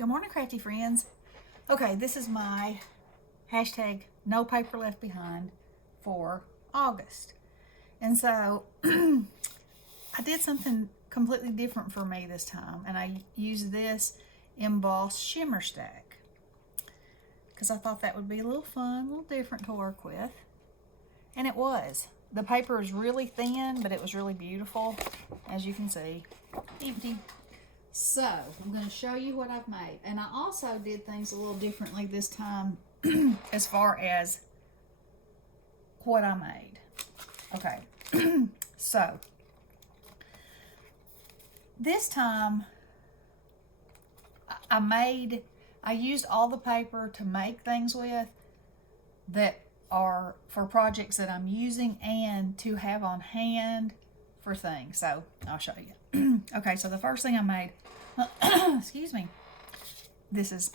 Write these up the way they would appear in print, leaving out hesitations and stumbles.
Good morning, crafty friends. Okay, this is my hashtag no paper left behind for August. And so I did something completely different for me this time, and I used this embossed shimmer stack because I thought that would be a little fun, a little different to work with. And it was. The paper is really thin, but it was really beautiful, as you can see. Empty. So, I'm going to show you what I've made. And I also did things a little differently this time as far as what I made. Okay, so this time I used all the paper to make things with that are for projects that I'm using and to have on hand for things. So I'll show you. Okay, so the first thing I made, excuse me, this is,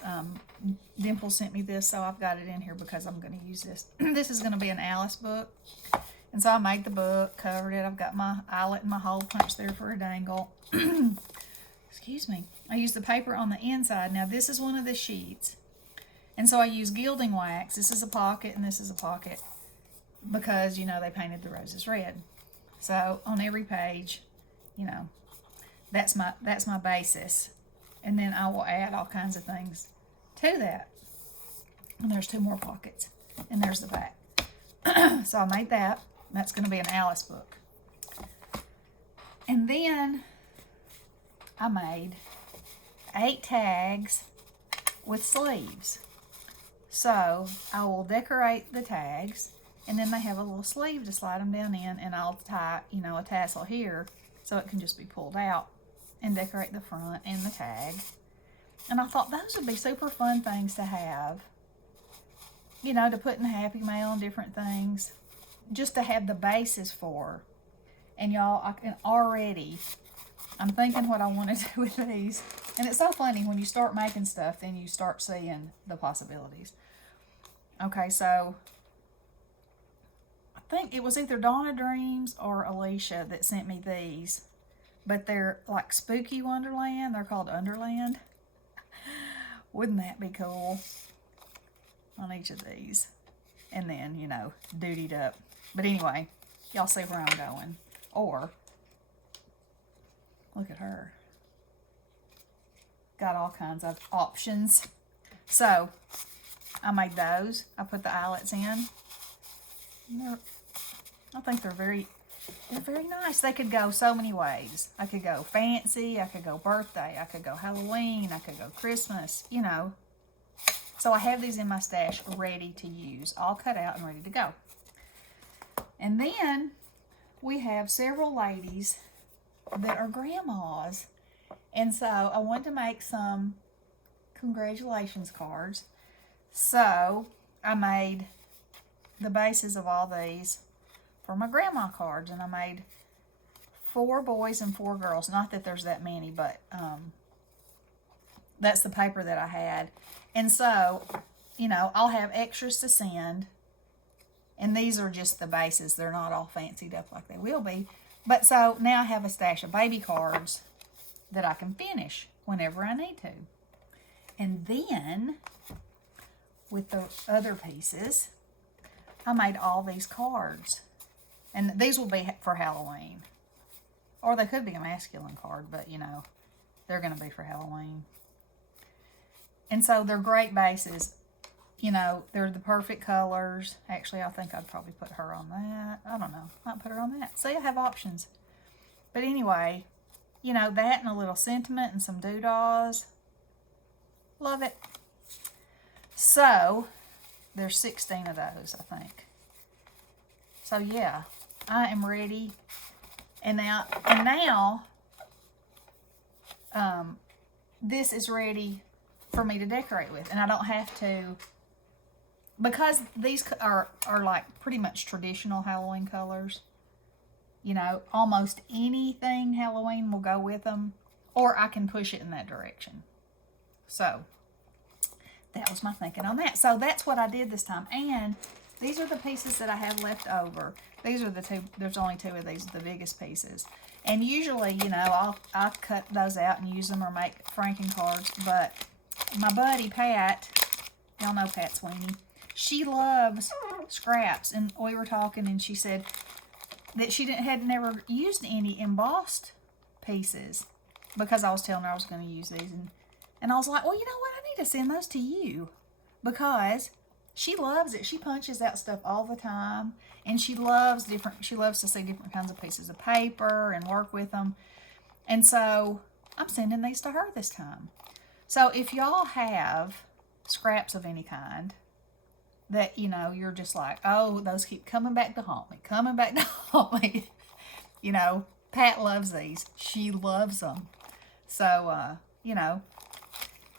Dimple sent me this, so I've got it in here because I'm going to use this. This is going to be an Alice book. And so I made the book, covered it. I've got my eyelet and my hole punch there for a dangle. Excuse me. I used the paper on the inside. Now this is one of the sheets. And so I use gilding wax. This is a pocket and this is a pocket because, you know, they painted the roses red. So on every page, you know, that's my basis. And then I will add all kinds of things to that. And there's two more pockets. And there's the back. So I made that. That's going to be an Alice book. And then I made 8 tags with sleeves. So I will decorate the tags, and then they have a little sleeve to slide them down in, and I'll tie, you know, a tassel here so it can just be pulled out and decorate the front and the tag. And I thought those would be super fun things to have, you know, to put in Happy Mail and different things, just to have the basis for. And y'all, I can already, I'm thinking what I want to do with these. And it's so funny when you start making stuff, then you start seeing the possibilities. Okay, so I think it was either Donna Dreams or Alicia that sent me these. But they're like Spooky Wonderland. They're called Underland. Wouldn't that be cool? On each of these. And then, you know, dutied up. But anyway, y'all see where I'm going. Or, look at her. Got all kinds of options. So, I made those. I put the eyelets in. I think they're very nice. They could go so many ways. I could go fancy. I could go birthday. I could go Halloween. I could go Christmas, you know. So I have these in my stash ready to use, all cut out and ready to go. And then we have several ladies that are grandmas. And so I wanted to make some congratulations cards. So I made the bases of all these for my grandma cards. And I made 4 boys and 4 girls. Not that there's that many, but that's the paper that I had. And so, you know, I'll have extras to send. And these are just the bases. They're not all fancied up like they will be. But so now I have a stash of baby cards that I can finish whenever I need to. And then, with the other pieces, I made all these cards. And these will be for Halloween. Or they could be a masculine card, but, you know, they're going to be for Halloween. And so they're great bases. You know, they're the perfect colors. Actually, I think I'd probably put her on that. I don't know. Might put her on that. See, I have options. But anyway, you know, that and a little sentiment and some doodahs. Love it. So, there's 16 of those, I think. So, yeah, I am ready. And now, this is ready for me to decorate with. And I don't have to, because these are like pretty much traditional Halloween colors. You know, almost anything Halloween will go with them. Or I can push it in that direction. So, that was my thinking on that. So, that's what I did this time. And these are the pieces that I have left over. These are the 2, there's only 2 of these, the biggest pieces. And usually, you know, I'll cut those out and use them or make Franken cards. But my buddy Pat, y'all know Pat Sweeney, she loves scraps, and we were talking, and she said that she had never used any embossed pieces because I was telling her I was going to use these, and I was like, well, you know what, I need to send those to you because she loves it. She punches out stuff all the time, and she loves to see different kinds of pieces of paper and work with them. And so I'm sending these to her this time. So if y'all have scraps of any kind that, you know, you're just like, oh, those keep coming back to haunt me, you know, Pat loves these. She loves them. So, you know,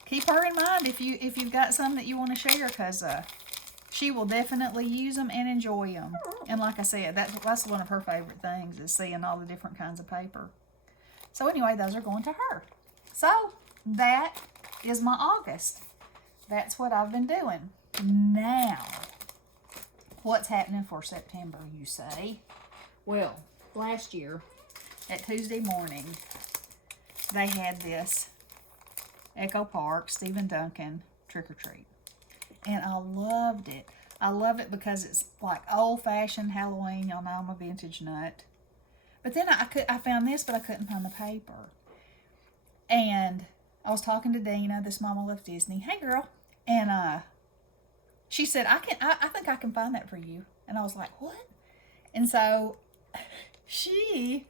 keep her in mind if you've got some that you want to share, because she will definitely use them and enjoy them. And like I said, that's one of her favorite things, is seeing all the different kinds of paper. So anyway, those are going to her. So that is my August. That's what I've been doing. Now, what's happening for September, you say? Well, last year at Tuesday morning, they had this Echo Park, Stephen Duncan trick-or-treat. And I loved it. I love it because it's like old-fashioned Halloween. Y'all know I'm a vintage nut. But then I found this, but I couldn't find the paper. And I was talking to Dina, this Mama Loves Disney. Hey, girl. And she said, I think I can find that for you. And I was like, what? And so she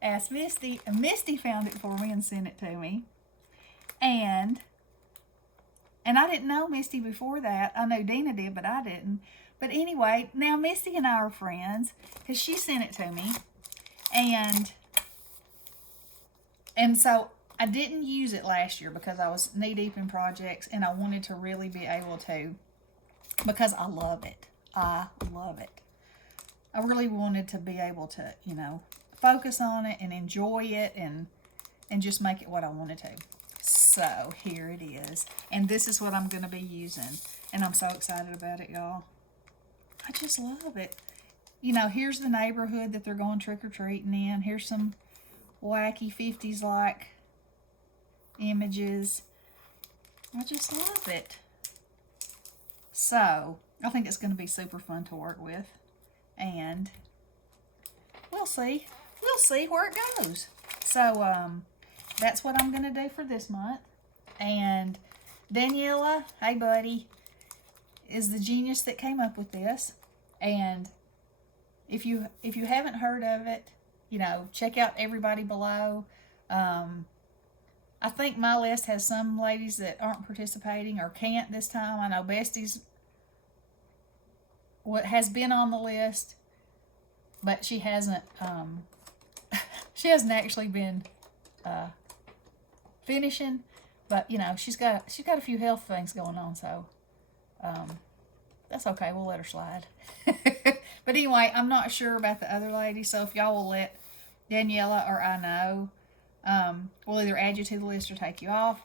asked Misty, and Misty found it for me and sent it to me. And I didn't know Misty before that. I know Dina did, but I didn't. But anyway, now Misty and I are friends because she sent it to me. And so I didn't use it last year because I was knee-deep in projects, and I wanted to really be able to, because I love it. I love it. I really wanted to be able to, you know, focus on it and enjoy it and just make it what I wanted to. So here it is. And this is what I'm going to be using. And I'm so excited about it, y'all. I just love it. You know, here's the neighborhood that they're going trick-or-treating in. Here's some wacky 50s-like images. I just love it. So, I think it's going to be super fun to work with. And we'll see. We'll see where it goes. So, that's what I'm going to do for this month. And Daniela, hey buddy, is the genius that came up with this. And if you haven't heard of it, you know, check out everybody below. I think my list has some ladies that aren't participating or can't this time. I know Bestie's what has been on the list, but she hasn't actually been finishing. But you know, she's got a few health things going on, so that's okay. We'll let her slide. But anyway, I'm not sure about the other lady, so if y'all will let Daniela or I know, we'll either add you to the list or take you off.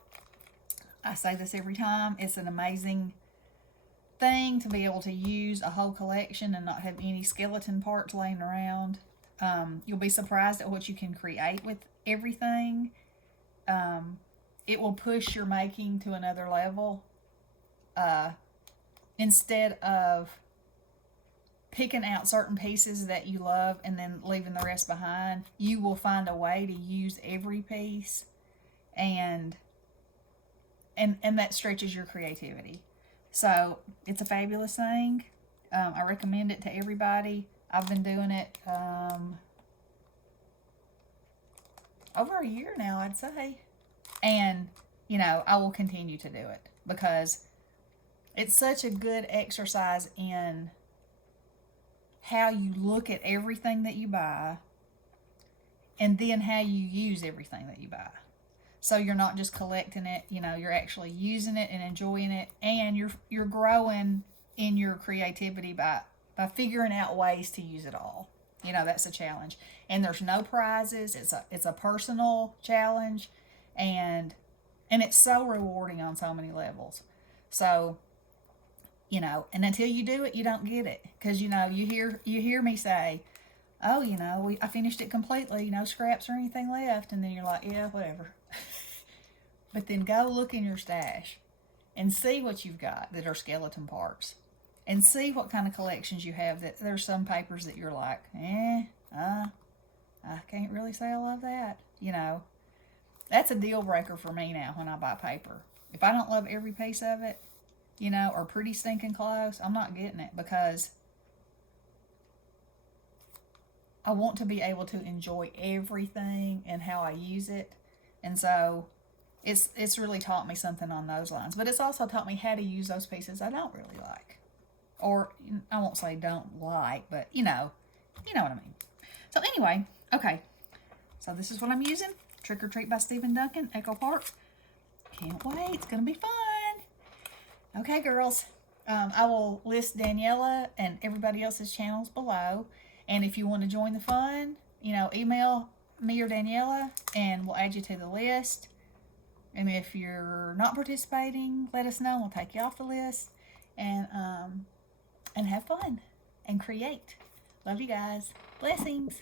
I say this every time. It's an amazing thing to be able to use a whole collection and not have any skeleton parts laying around. You'll be surprised at what you can create with everything. It will push your making to another level. Instead of picking out certain pieces that you love and then leaving the rest behind, you will find a way to use every piece, and that stretches your creativity. So it's a fabulous thing. I recommend it to everybody. I've been doing it over a year now, I'd say. And, you know, I will continue to do it because it's such a good exercise in how you look at everything that you buy and then how you use everything that you buy. So you're not just collecting it, you know, you're actually using it and enjoying it, and you're growing in your creativity by figuring out ways to use it all. You know, that's a challenge. And there's no prizes. It's a personal challenge, and it's so rewarding on so many levels. So, you know, and until you do it, you don't get it. Because, you know, you hear me say, oh, you know, I finished it completely, no scraps or anything left. And then you're like, yeah, whatever. But then go look in your stash and see what you've got that are skeleton parts. And see what kind of collections you have. That there's some papers that you're like, I can't really say I love that. You know, that's a deal breaker for me now when I buy paper. If I don't love every piece of it, you know, or pretty stinking close, I'm not getting it, because I want to be able to enjoy everything and how I use it. And so it's really taught me something on those lines. But it's also taught me how to use those pieces I don't really like. Or I won't say don't like, but you know what I mean. So anyway, okay. So this is what I'm using. Trick or Treat by Stephen Duncan, Echo Park. Can't wait. It's going to be fun. Okay, girls. I will list Daniela and everybody else's channels below. And if you want to join the fun, you know, email me or Daniela and we'll add you to the list. And if you're not participating, let us know. We'll take you off the list. And have fun and create. Love you guys. Blessings.